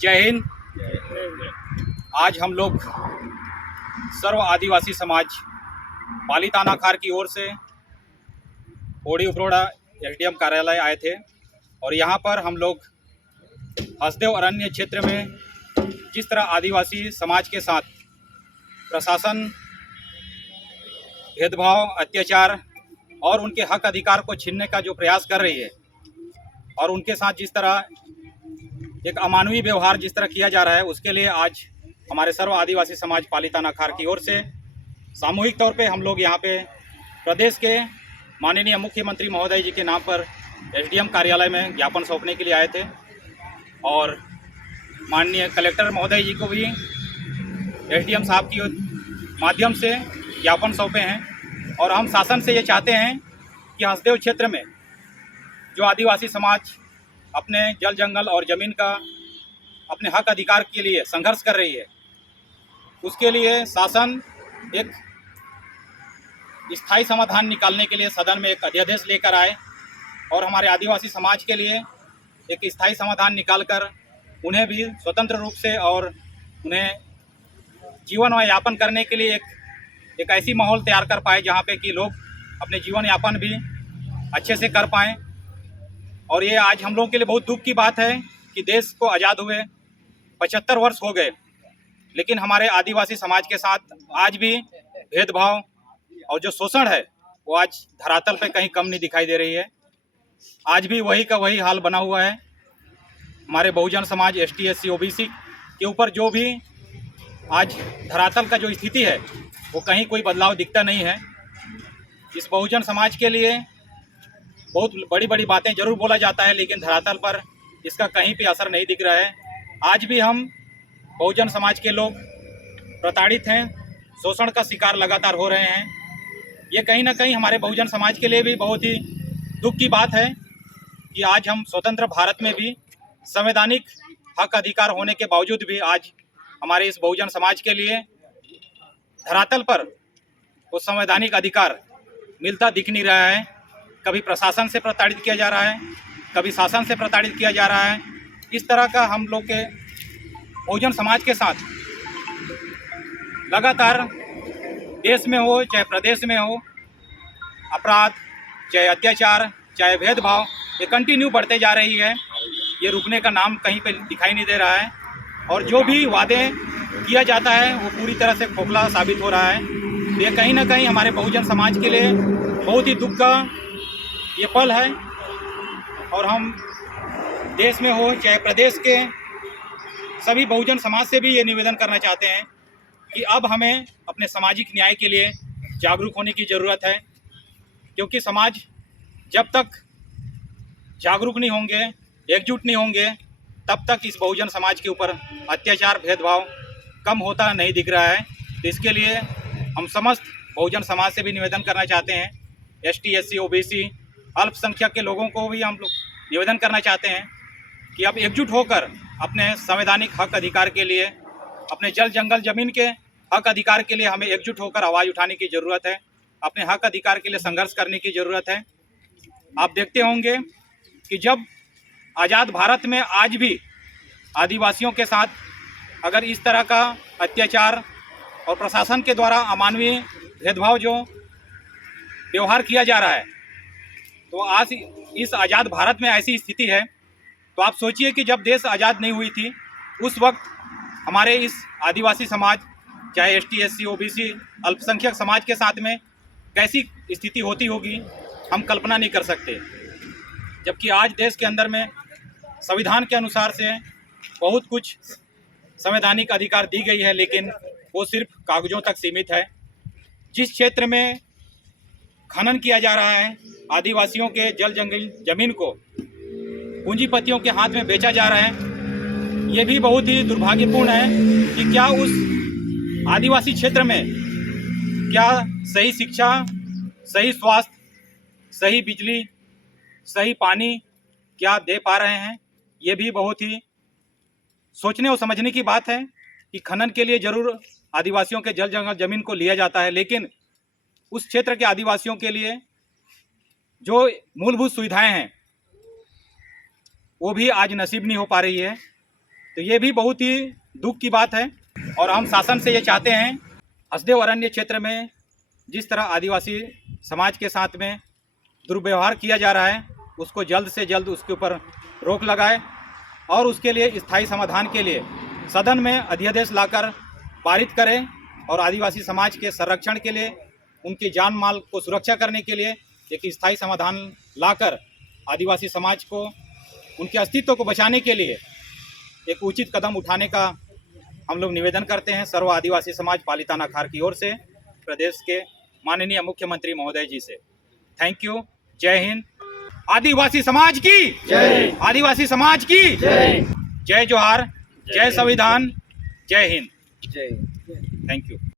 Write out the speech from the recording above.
जय हिंद। आज हम लोग सर्व आदिवासी समाज पाली थानाखार की ओर से ओड़ी उपरोड़ा एसडीएम कार्यालय आए थे और यहाँ पर हम लोग हसदेव अरण्य क्षेत्र में जिस तरह आदिवासी समाज के साथ प्रशासन भेदभाव, अत्याचार और उनके हक अधिकार को छीनने का जो प्रयास कर रही है और उनके साथ जिस तरह एक अमानवीय व्यवहार जिस तरह किया जा रहा है, उसके लिए आज हमारे सर्व आदिवासी समाज पाली थानाखार की ओर से सामूहिक तौर पे हम लोग यहाँ पे प्रदेश के माननीय मुख्यमंत्री महोदय जी के नाम पर एसडीएम कार्यालय में ज्ञापन सौंपने के लिए आए थे और माननीय कलेक्टर महोदय जी को भी एसडीएम साहब की माध्यम से ज्ञापन सौंपे हैं। और हम शासन से ये चाहते हैं कि हसदेव क्षेत्र में जो आदिवासी समाज अपने जल जंगल और ज़मीन का अपने हक अधिकार के लिए संघर्ष कर रही है, उसके लिए शासन एक स्थायी समाधान निकालने के लिए सदन में एक अध्यादेश लेकर आए और हमारे आदिवासी समाज के लिए एक स्थायी समाधान निकालकर उन्हें भी स्वतंत्र रूप से और उन्हें जीवन यापन करने के लिए एक ऐसी माहौल तैयार कर पाए जहाँ पे कि लोग अपने जीवन यापन भी अच्छे से कर पाएँ। और ये आज हम लोगों के लिए बहुत दुख की बात है कि देश को आज़ाद हुए 75 वर्ष हो गए, लेकिन हमारे आदिवासी समाज के साथ आज भी भेदभाव और जो शोषण है वो आज धरातल पे कहीं कम नहीं दिखाई दे रही है। आज भी वही का वही हाल बना हुआ है। हमारे Bahujan Samaj ST SC OBC के ऊपर जो भी आज धरातल का जो स्थिति है वो कहीं कोई बदलाव दिखता नहीं है। इस बहुजन समाज के लिए बहुत बड़ी बड़ी बातें जरूर बोला जाता है, लेकिन धरातल पर इसका कहीं भी असर नहीं दिख रहा है। आज भी हम बहुजन समाज के लोग प्रताड़ित हैं, शोषण का शिकार लगातार हो रहे हैं। ये कहीं ना कहीं हमारे बहुजन समाज के लिए भी बहुत ही दुख की बात है कि आज हम स्वतंत्र भारत में भी संवैधानिक हक अधिकार होने के बावजूद भी आज हमारे इस बहुजन समाज के लिए धरातल पर वो संवैधानिक अधिकार मिलता दिख नहीं रहा है। कभी प्रशासन से प्रताड़ित किया जा रहा है, कभी शासन से प्रताड़ित किया जा रहा है। इस तरह का हम लोग के बहुजन समाज के साथ लगातार देश में हो चाहे प्रदेश में हो, अपराध चाहे अत्याचार चाहे भेदभाव ये कंटिन्यू बढ़ते जा रही है। ये रुकने का नाम कहीं पे दिखाई नहीं दे रहा है और जो भी वादे किया जाता है वो पूरी तरह से खोखला साबित हो रहा है। ये कहीं ना कहीं हमारे बहुजन समाज के लिए बहुत ही दुख का ये पल है और हम देश में हो चाहे प्रदेश के सभी बहुजन समाज से भी ये निवेदन करना चाहते हैं कि अब हमें अपने सामाजिक न्याय के लिए जागरूक होने की ज़रूरत है, क्योंकि समाज जब तक जागरूक नहीं होंगे, एकजुट नहीं होंगे, तब तक इस बहुजन समाज के ऊपर अत्याचार भेदभाव कम होता नहीं दिख रहा है। तो इसके लिए हम समस्त बहुजन समाज से भी निवेदन करना चाहते हैं, ST SC OBC अल्पसंख्यक के लोगों को भी हम लोग निवेदन करना चाहते हैं कि अब एकजुट होकर अपने संवैधानिक हक अधिकार के लिए, अपने जल जंगल ज़मीन के हक अधिकार के लिए हमें एकजुट होकर आवाज़ उठाने की ज़रूरत है, अपने हक अधिकार के लिए संघर्ष करने की ज़रूरत है। आप देखते होंगे कि जब आज़ाद भारत में आज भी आदिवासियों के साथ अगर इस तरह का अत्याचार और प्रशासन के द्वारा अमानवीय भेदभाव जो व्यवहार किया जा रहा है, तो आज इस आज़ाद भारत में ऐसी स्थिति है। तो आप सोचिए कि जब देश आज़ाद नहीं हुई थी उस वक्त हमारे इस आदिवासी समाज चाहे ST SC OBC अल्पसंख्यक समाज के साथ में कैसी स्थिति होती होगी हम कल्पना नहीं कर सकते। जबकि आज देश के अंदर में संविधान के अनुसार से बहुत कुछ संवैधानिक अधिकार दी गई है, लेकिन वो सिर्फ कागज़ों तक सीमित है। जिस क्षेत्र में खनन किया जा रहा है, आदिवासियों के जल जंगल ज़मीन को पूंजीपतियों के हाथ में बेचा जा रहा है, ये भी बहुत ही दुर्भाग्यपूर्ण है कि क्या उस आदिवासी क्षेत्र में क्या सही शिक्षा, सही स्वास्थ्य, सही बिजली, सही पानी क्या दे पा रहे हैं। ये भी बहुत ही सोचने और समझने की बात है कि खनन के लिए ज़रूर आदिवासियों के जल जंगल ज़मीन को लिया जाता है, लेकिन उस क्षेत्र के आदिवासियों के लिए जो मूलभूत सुविधाएं हैं वो भी आज नसीब नहीं हो पा रही है। तो ये भी बहुत ही दुख की बात है। और हम शासन से ये चाहते हैं, हसदेव अरण्य क्षेत्र में जिस तरह आदिवासी समाज के साथ में दुर्व्यवहार किया जा रहा है, उसको जल्द से जल्द उसके ऊपर रोक लगाए और उसके लिए स्थायी समाधान के लिए सदन में अध्यादेश लाकर पारित करें और आदिवासी समाज के संरक्षण के लिए, उनकी जान माल को सुरक्षा करने के लिए एक स्थायी समाधान लाकर आदिवासी समाज को, उनके अस्तित्व को बचाने के लिए एक उचित कदम उठाने का हम लोग निवेदन करते हैं सर्व आदिवासी समाज पालिताना खार की ओर से, प्रदेश के माननीय मुख्यमंत्री महोदय जी से। Thank you. जय हिंद। आदिवासी समाज की जय। आदिवासी समाज की जय। जय जोहार। जय संविधान। जय हिंद। जय। Thank you.